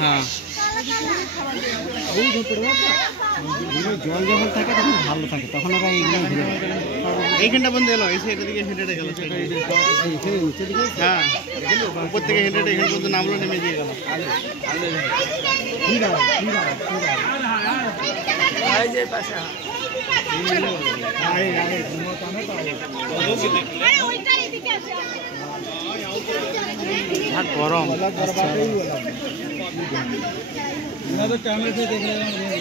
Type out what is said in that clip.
হ্যাঁ জল যখন থাকে তখন ভালো থাকে, তখন ওরা এইখানটা বন্ধ গেল, এসে এটা দিকে হেঁটে গেল। হ্যাঁ উপর থেকে হেঁটে এখানে পর্যন্ত নামলো, নেমে দিয়ে গেল। গরম कैमरे से देख रहे हैं।